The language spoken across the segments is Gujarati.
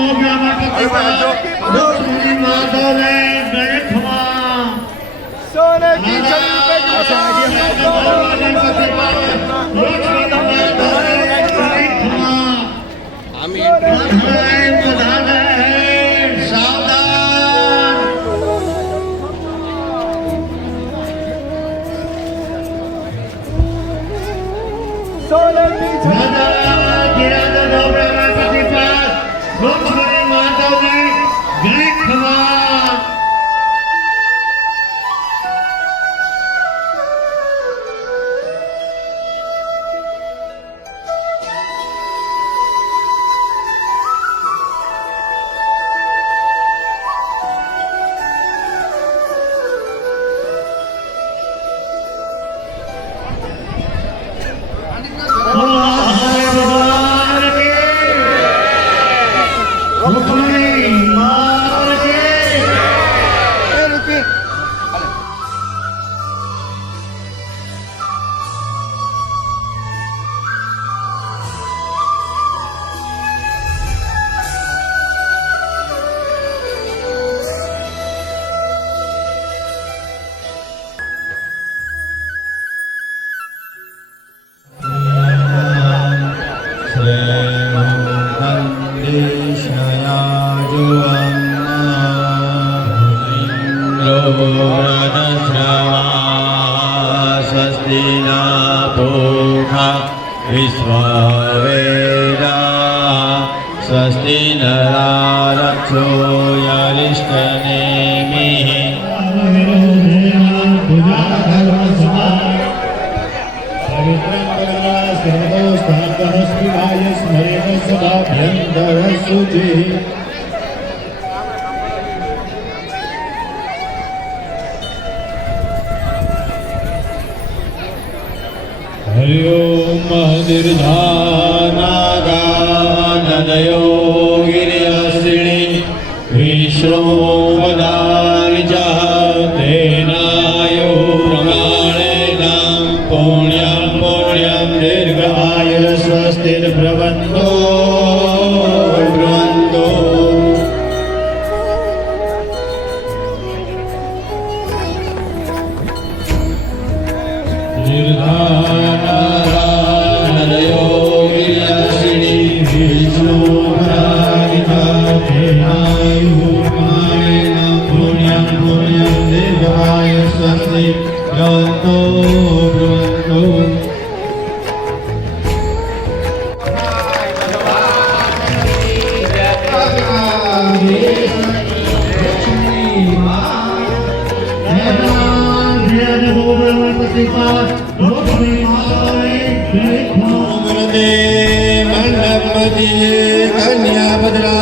ਮਾਫੀਆਵਾ ਕੀਤਾ ਦੁਸ਼ਮਣੀ ਮਾਤਾ ਨੇ ਮੇਰੇ ਖਵਾ ਸੋਨੇ ਕੀ ਚਲੀ ਪੇ ਮਸਾ ਜੀ ਮੈਂ ਤੋਂ ਦੁਸ਼ਮਣੀ ਮਾਤਾ ਨੇ ਮੇਰੇ ਖਵਾ ਆਮੀਨ स्वस्ति नरारक्षो यरिष्ठनेमिः सर्वोस्तादस्मिनाय स्मरेण सदाभ्यन्तरः शुचिः हरि ओम नागानदयो गिर्यश्रिणि विष्णो वदानिजः મંડપતિ કન્યા બદલાઓ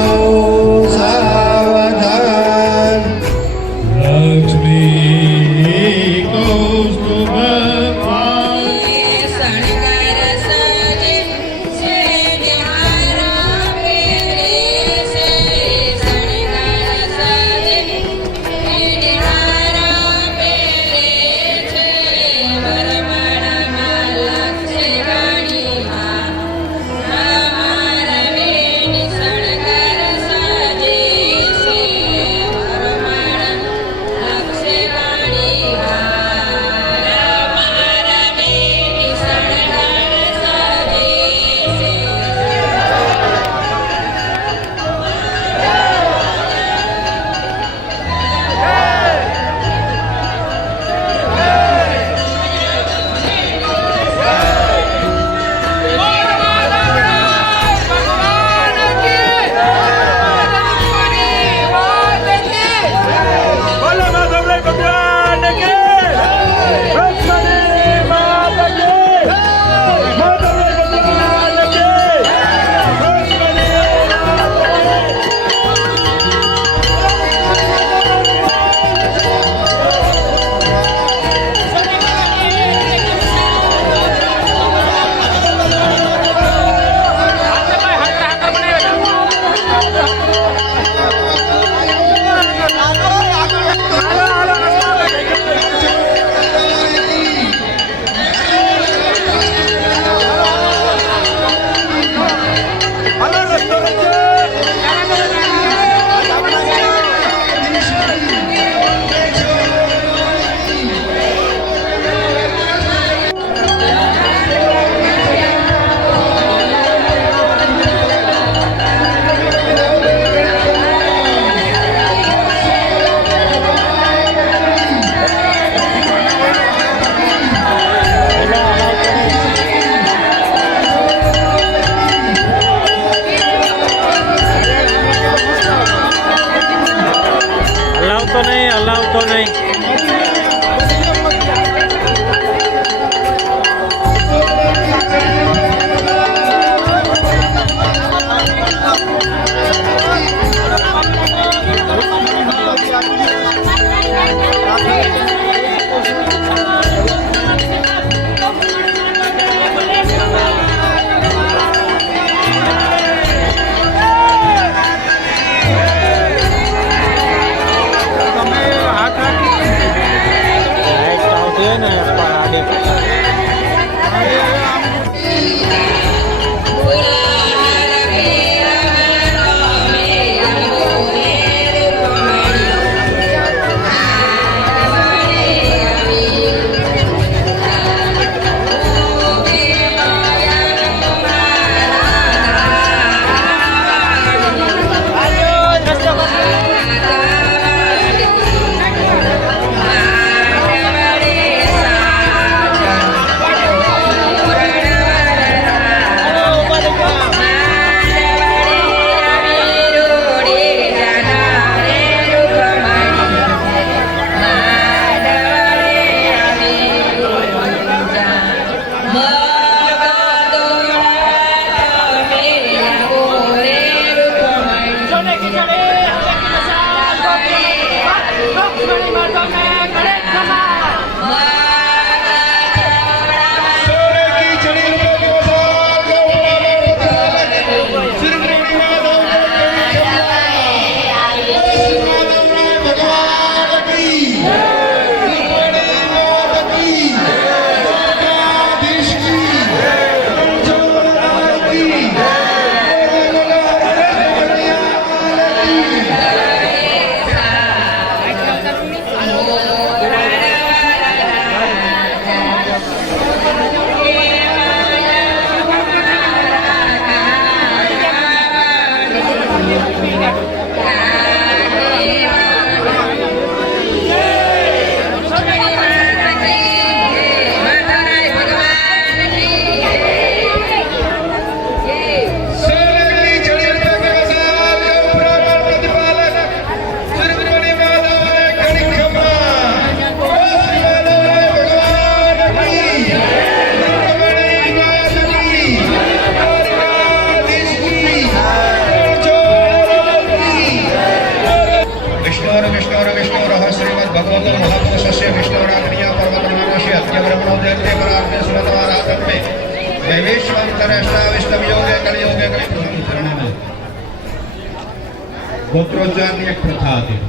ગોત્રોચ્ચારની એક પ્રથા હતી.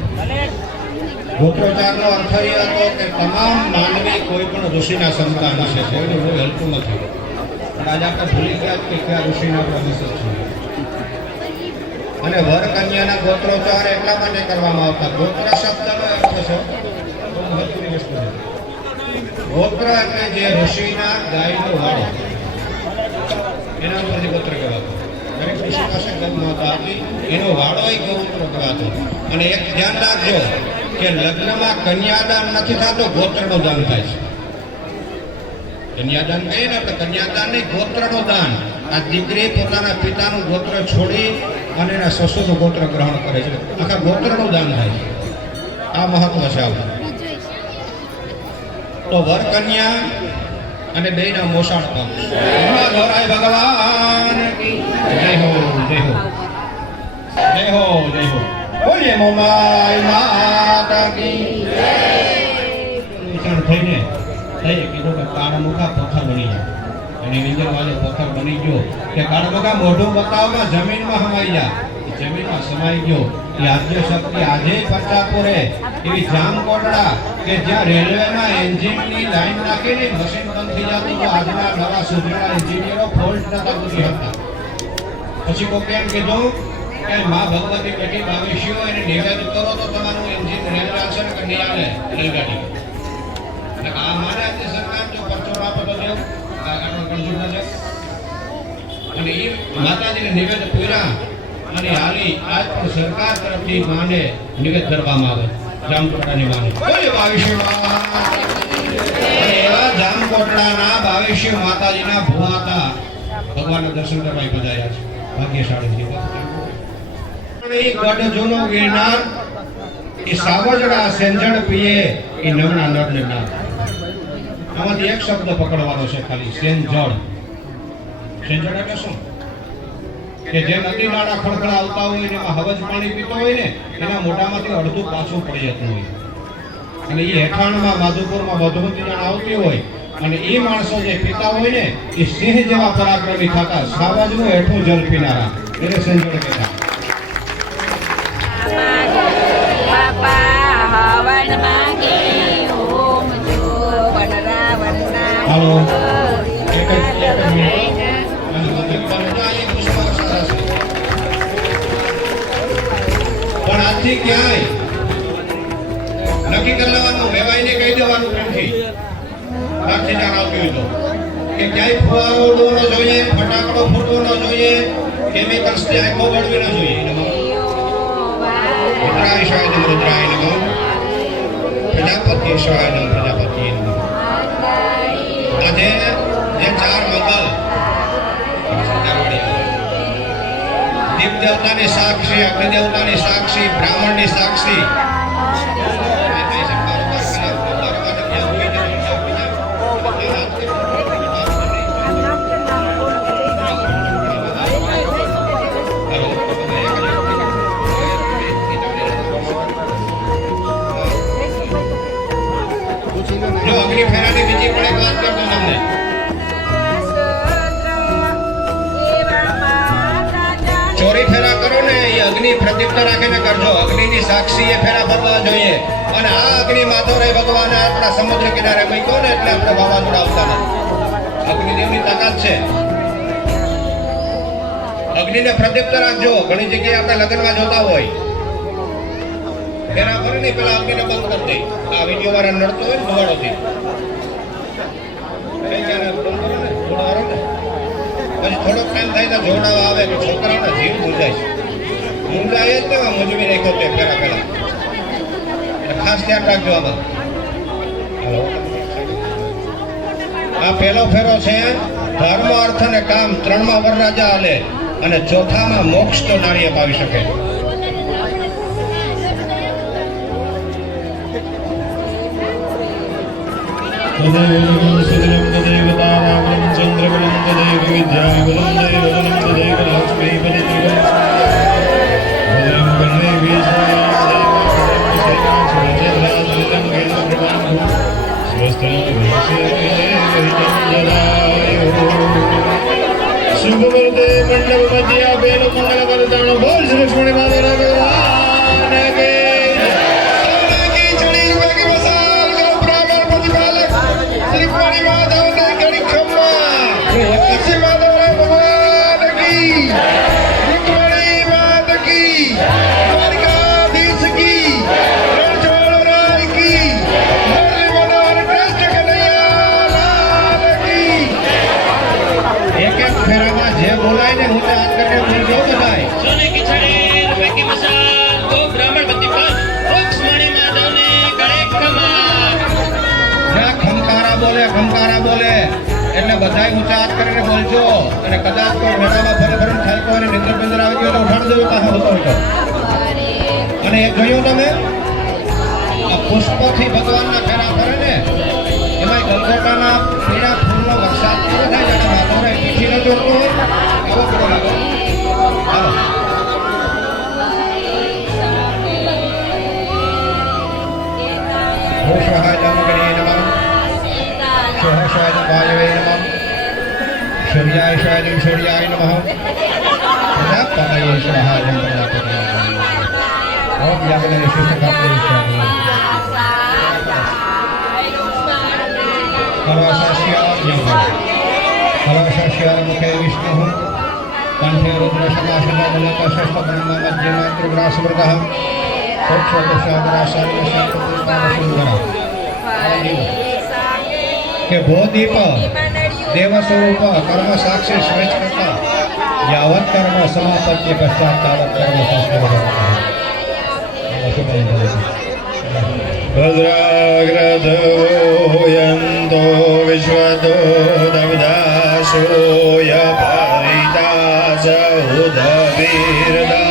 ગોત્રોચ્ચારનો અર્થ એ હતો કે તમામ માનવી કોઈ પણ ઋષિના સંતાન છે કોઈનું કોઈ હલતું નથી. પણ આજે આપણે ભૂલી ગયા કે કયા ઋષિના પ્રદેશ છે. અને વર કન્યાના ગોત્રોચ્ચાર એટલા માટે કરવામાં આવતા, ગોત્ર શબ્દનો અર્થ છે, બહુ મહત્વની ગોત્ર એટલે જે ઋષિના ગાયનો વાળો એના ઉપરથી ગોત્ર કહેવાતું. દરેક ઋષિ પાસે હતા એનો વાળો એ ગૌત્ર કરાતો. અને એક ધ્યાન રાખજો કે લગ્નમાં કન્યાદાન નથી થતો, ગોત્રનું દાન થાય છે. કન્યાદાન કહીએ ને આપણે કન્યાદાન નહીં, ગોત્રનું દાન. આ દીકરી પોતાના પિતાનું ગોત્ર છોડી અને એના સસુરનું ગોત્ર ગ્રહણ કરે છે. આખા ગોત્રનું દાન થાય છે. આ મહત્વ છે આવું. તો વર કન્યા અને બે ના મોસાણ એમાં ભગવાન. જય હો જય હો. જય હો જય હો. બોલીએ મોમાય માતા કી. વિચાર થઈને થઈએ કીધું કે કાળા મુખા પથ્થર બની જાય અને નીચે વાળો પથ્થર બની ગયો. કે કાળા મુખા મોઢું બતાવમાં જમીનમાં હમાઈ જા એ જમીનમાં સમાઈ ગયો. એ આદ્ય શક્તિ આજે પરચાપુરે એવી જામ કોટડા કે જ્યાં રેલવેના એન્જિનની લાઈન નાખીને મશીન બંધ થઈ જતું તો આજના નવા સુધરેલા એન્જિનિયરો ફોલ્ટ નતા પૂછી હતા. પછી કોકે એમ કીધું કે માં ભગવતી બેઠી ભાવેશીઓ એને નિવેદ કરો તો તમારું એન્જિન રેલ આવશે ને કે નહીં આવે, રેલગાડી. એટલે આ મારા જે સરકાર જો પરચો આપો તો દેવ. કાકાનો કંજૂર અને એ માતાજીને નિવેદ પૂર્યા. અને આની આજ પણ સરકાર તરફથી માને નિવેદ કરવામાં આવે. જામકોટાની માને. એવા જામકોટડાના ભાવેશી માતાજીના ભુવાતા ભગવાનના દર્શન કરવા પધાર્યા છે. ભાગ્યશાળી છે. એ ગઢ જૂનો ગિરનાર એ સાવજડા સેંજણ પીએ એ નવના નરને ના આમાંથી એક શબ્દ પકડવાનો છે ખાલી સેંજળ સેંજળ એટલે શું? કે જે નદી નાળા ખડખડા આવતા હોય ને એમાં હવજ પાણી પીતો હોય ને એના મોઢામાંથી અડધું પાછું પડી જતું હોય. અને એ હેઠાણમાં માધુપુરમાં મધુમતી જાણ આવતી હોય અને એ માણસો જે પીતા હોય ને એ સિંહ જેવા પરાક્રમી થતા સાવાજનું હેઠું જલ પીનારા. એને સેંજળ કહેતા. બાપા આજથી ક્યાંય. નક્કી કરી લેવાનું, વેવાઈને કહી દેવાનું જાણ આવતી હોય તો. કે ક્યાંય ફુવારો ઉડવો ન જોઈએ, ફટાકડો ફૂટવો ન જોઈએ કેમિકલ્સથી આંખો બળવી ન જોઈએ રુદ્રાય શાય રુદ્રાય નમો. પ્રજાપતિ શાય પ્રજાપતિ નમો. આજે જે ચાર મંગલ દીપ દેવતાની સાક્ષી અગ્નિ દેવતાની સાક્ષી, બ્રાહ્મણની સાક્ષી. જો અગ્નિ ફેરાની બીજી પણ એક વાત કરતો તમને. ચોરી ફેરા કરો ને, એ અગ્નિ પ્રદીપ્ત રાખીને કરજો. અગ્નિની સાક્ષી એ ફેરા ફરવા જોઈએ. અને આ અગ્નિ માધવરાય ભગવાને આપણા સમુદ્ર કિનારે મૂક્યો ને એટલે આપણે વાવાઝોડા આવતા નથી. અગ્નિદેવની તાકાત છે. અગ્નિને પ્રદીપ્ત રાખજો. ઘણી જગ્યાએ આપણે લગ્નમાં જોતા હોય. ફેરા ફરે ને પેલા અગ્નિને બંધ કરી દે. આ વીડિયો વાળા નડતો હોય ને ધુવાડોથી થોડોક ટાઈમ થાય તો જોડાવા આવે કે છોકરાઓના જીવ મૂંઝાય મૂંઝાય જ ને મૂંઝવી રાખ્યો તે પહેલા પહેલા ખાસ ધ્યાન રાખજો આમાં. આ પહેલો ફેરો છે, ધર્મ, અર્થ અને કામ ત્રણમાં વરરાજા હાલે અને ચોથામાં મોક્ષ તો નારીએ પાવી શકે. Thank સુદરમ శుభమృతే మండల మధ్య వేల మంగళ వరదాన బోల్ శ్రీ లక్ష్మణి మాధవరావు శ్రీ બધાય ઊંચા કરીને બોલજો. અને કદાચ કોઈ મેળામાં ફરે ફરે થાય કોઈ નિંદર બંદર આવી ગયો તો ઉઠાડી દેજો પાછા હોતો હોય અને એ જોયું તમે? આ પુષ્પોથી ભગવાનના ફેરા ફરે ને એમાં ગલગોટાના પીળા ફૂલનો વરસાદ પૂરો થાય જાણે માધવરાય પીઠી ન જોડતો હોય એવો કરો देवी सूर्याय नमः। प्रजापतये स्वाहा ओम यागने शिष्टकापते स्वाहा सर्वशास्यार मुखे विष्णुः कंठे रुद्रशकाशनामलकशस्तब्रह्ममध्यमातृग्रासमृतः पुक्षोपशागराशालिशान्तसुन्दरः के भो दीप દેવ સ્વરૂપ કર્મ સાક્ષી શ્રેષ્ઠ કરતા યાવત કર્મ સમાપત્તિ પશ્ચાત તાવત કર્મ ભદ્રાગ્રધોયંતો વિશ્વતો દવદાસોય પરિતા સહુધવીરદા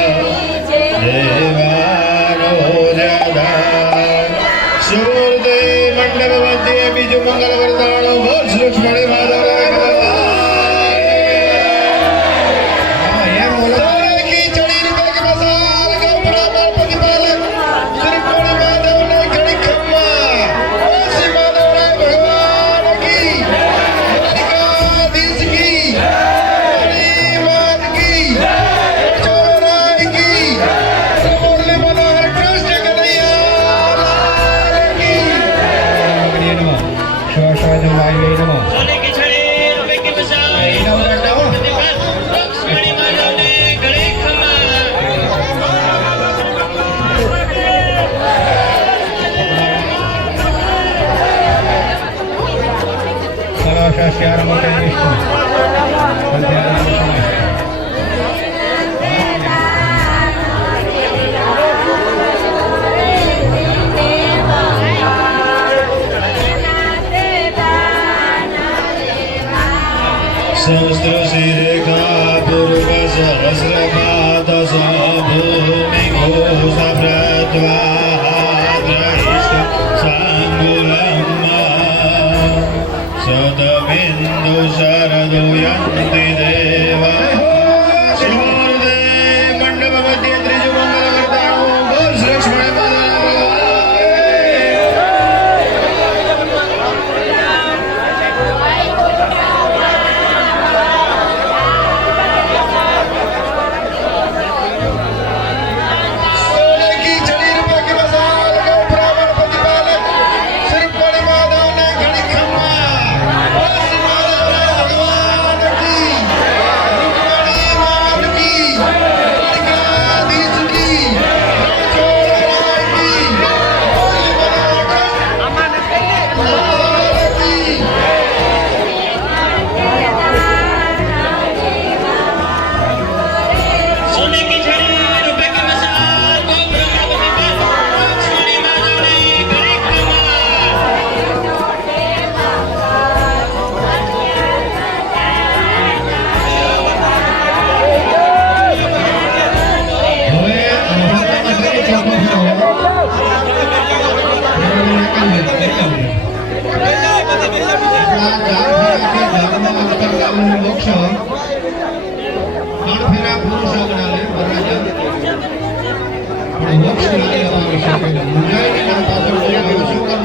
ત્રણ ફેરા પુરુષો પણ મોક્ષ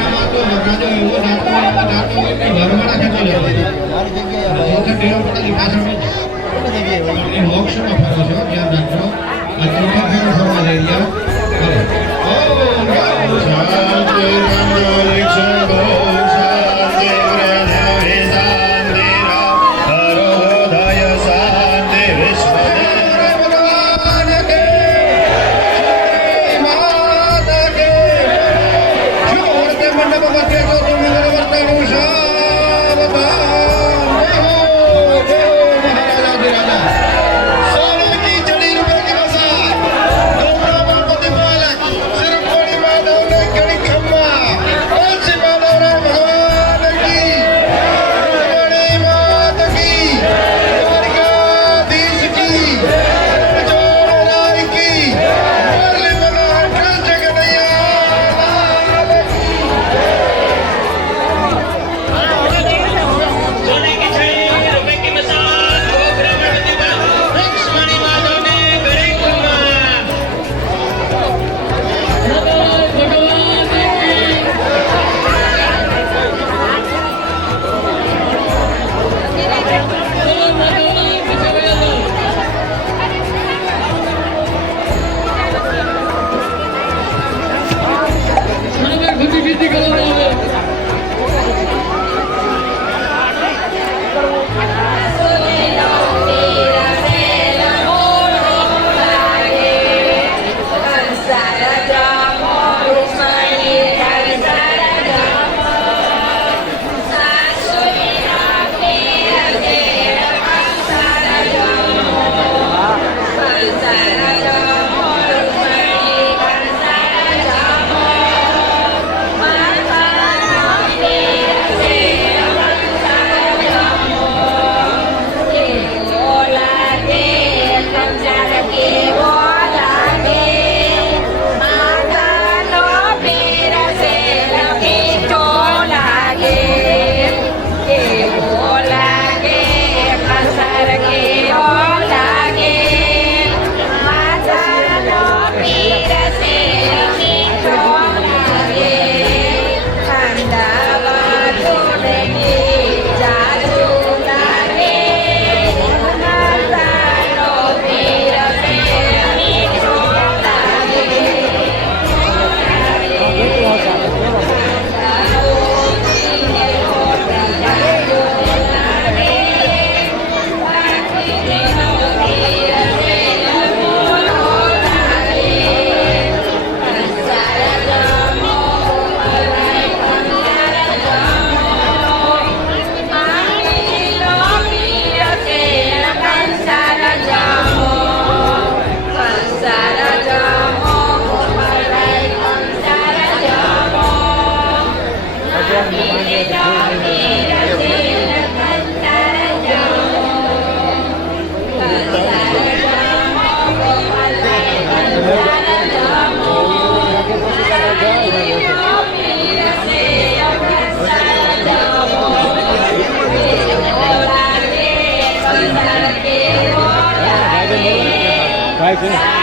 ના ને તો વરરાજો એવો નાતો એવો પાછળ બેસી. એ મોક્ષનો ફેરો ધ્યાન રાખજો આ ચોથો ફેરો ફરવા જઈ રહ્યા હાલો. થાય છે